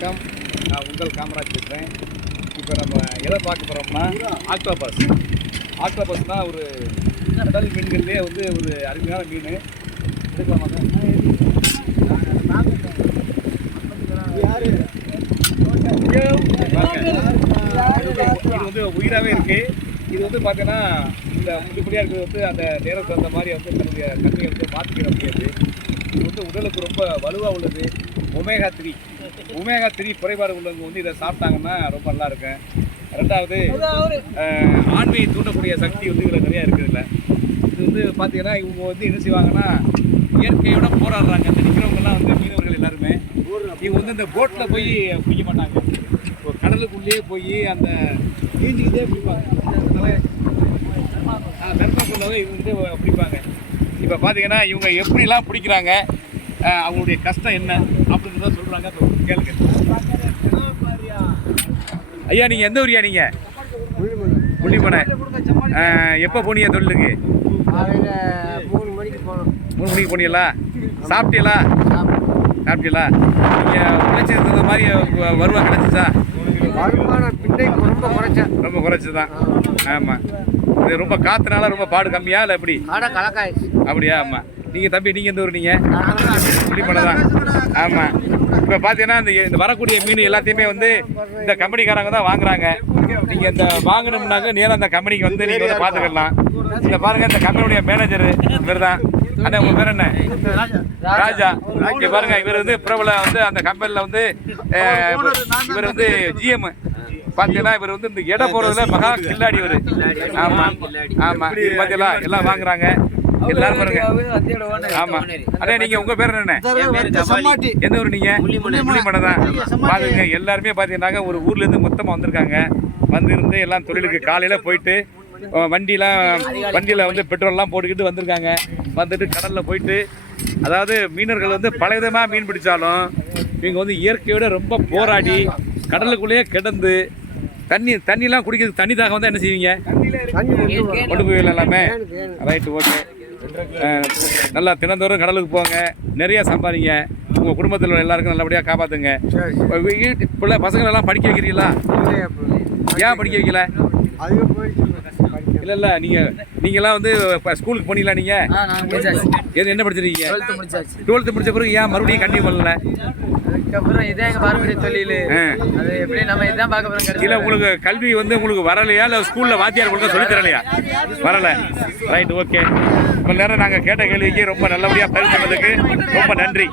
வணக்கம், நான் உங்கள் காமராஜ் பேசுகிறேன். இப்போ நம்ம எதை பார்க்க போகிறோம்னா ஆக்டோபஸ். ஆக்டோபஸ்னால் ஒரு கடல் மீன்கள்லேயே வந்து ஒரு அருமையான மீன். எடுக்கலாமா? இது வந்து உயிராகவே இருக்குது. இது வந்து பார்த்தீங்கன்னா இந்த முதுபடியாக இருக்கிறது வந்து அந்த நேரத்துக்கு அந்த மாதிரி வந்து தன்னுடைய கண்ணியை வந்து மாற்றிக்கிற முடியாது. இது வந்து உடலுக்கு ரொம்ப வலுவாக உள்ளது. ஒமேகா 3 குறைபாடு உள்ளவங்க வந்து இதை சாப்பிட்டாங்கன்னா ரொம்ப நல்லா இருக்கும். ரெண்டாவது, ஆண்மையை தூண்டக்கூடிய சக்தி வந்து இதில் நிறையா இருக்குதுல்ல. இது வந்து பார்த்தீங்கன்னா இவங்க வந்து என்ன செய்வாங்கன்னா இயற்கையோட போராடுறாங்க. அந்த நிற்கிறவங்கலாம் வந்து மீனவர்கள் எல்லாருமே இவங்க வந்து இந்த போட்டில் போய் பிடிக்க மாட்டாங்க. இப்போ கடலுக்குள்ளேயே போய் அந்த நீஞ்சிக்கிட்டே பிடிப்பாங்க. தர்மக்குள்ளவே இவங்க வந்து பிடிப்பாங்க. இப்போ பார்த்தீங்கன்னா இவங்க எப்படிலாம் பிடிக்கிறாங்க, அவங்களுடைய கஷ்டம் என்ன அப்படின்றத சொல்கிறாங்க. கேளுங்க. ஐயா, நீங்கள் எந்த ஊரியா? நீங்கள் புள்ளிமனை. எப்போ போனீங்க தொழிலுக்கு? 3 மணிக்கு போனீங்களா? சாப்பிட்டீங்களா? நீங்கள் உழைச்சது தகுந்த மாதிரி வருவா கிடச்சிச்சா? வருமானம் ரொம்ப குறைச்சி தான். ஆமாம், இது ரொம்ப காற்றுனால ரொம்ப பாடு கம்மியா இல்லை எப்படி? அப்படியா? ஆமாம். நீங்கள் தம்பி, நீங்கள் எந்த ஊர்? நீங்கள் புள்ளிமனை தான். ஆமாம். இப்போ பார்த்தீங்கன்னா இந்த வரக்கூடிய மீன் எல்லாத்தையுமே வந்து இந்த கம்பெனிக்காரங்க தான் வாங்குறாங்க. நீங்கள் இந்த வாங்கணும்னாக்க நேராக அந்த கம்பெனிக்கு வந்து நீங்கள் வந்து பார்த்துக்கலாம். இந்த பாருங்கள், இந்த கம்பெனியுடைய மேனேஜர் இவர் தான். அண்ணா, உங்கள் பேர் என்ன? ராஜா. இங்கே பாருங்கள், இவர் வந்து பிரபல வந்து அந்த கம்பெனியில் வந்து இவர் வந்து ஜிஎம். பார்த்தீங்கன்னா இவர் வந்து இந்த எடை போகிறதுல மகா கில்லாடி இவர். ஆமாம் ஆமாம். பார்த்தீங்களா, எல்லாம் வாங்குறாங்க எல்லாரும் பாருங்க. ஆமாம். அதே நீங்கள் உங்கள் பேர் என்ன? எந்த ஊர்? நீங்கள் புள்ளிமனை தான். பாருங்க, எல்லாருமே பார்த்தீங்கன்னாங்க ஒரு ஊர்லேருந்து மொத்தமாக வந்திருக்காங்க. இருந்து எல்லாம் தொழிலுக்கு காலையில் போயிட்டு வண்டியில் வந்து பெட்ரோல்லாம் போட்டுக்கிட்டு வந்திருக்காங்க. வந்துட்டு கடலில் போயிட்டு, அதாவது மீனவர்கள் வந்து பல விதமாக மீன் பிடிச்சாலும் இவங்க வந்து இயற்கையோட ரொம்ப போராடி கடலுக்குள்ளேயே கிடந்து தண்ணிலாம் குடிக்கிறதுக்கு தண்ணி தாக வந்து என்ன செய்வீங்க? கொண்டு போய் எல்லாமே. Right, okay. நல்லா தினந்தோறும் கடலுக்கு போங்க, நிறையா சம்பாதிங்க, உங்கள் குடும்பத்தில் உள்ள எல்லாருக்கும் நல்லபடியாக காப்பாற்றுங்க. பிள்ளை பசங்களெல்லாம் படிக்க வைக்கிறீங்களா? ஏன் படிக்க வைக்கல? இல்லை, நீங்கள்லாம் வந்து இப்போ ஸ்கூலுக்கு போனீங்களா? நீங்கள் என்ன படிச்சிருக்கீங்க? 12th முடிச்ச பிறகு ஏன் மறுபடியும் கண்டினியூ பண்ணல? இல்லை, உங்களுக்கு கல்வி வந்து உங்களுக்கு வரலையா? இல்லை ஸ்கூலில் வாத்தியார் கொடுக்க சொல்லித் தரலையா? வரலை. Right, okay. இவ்வளோ நேரம் நாங்கள் கேட்ட கேள்விக்கு ரொம்ப நல்லபடியாக பதில் சொன்னதுக்கு ரொம்ப நன்றி.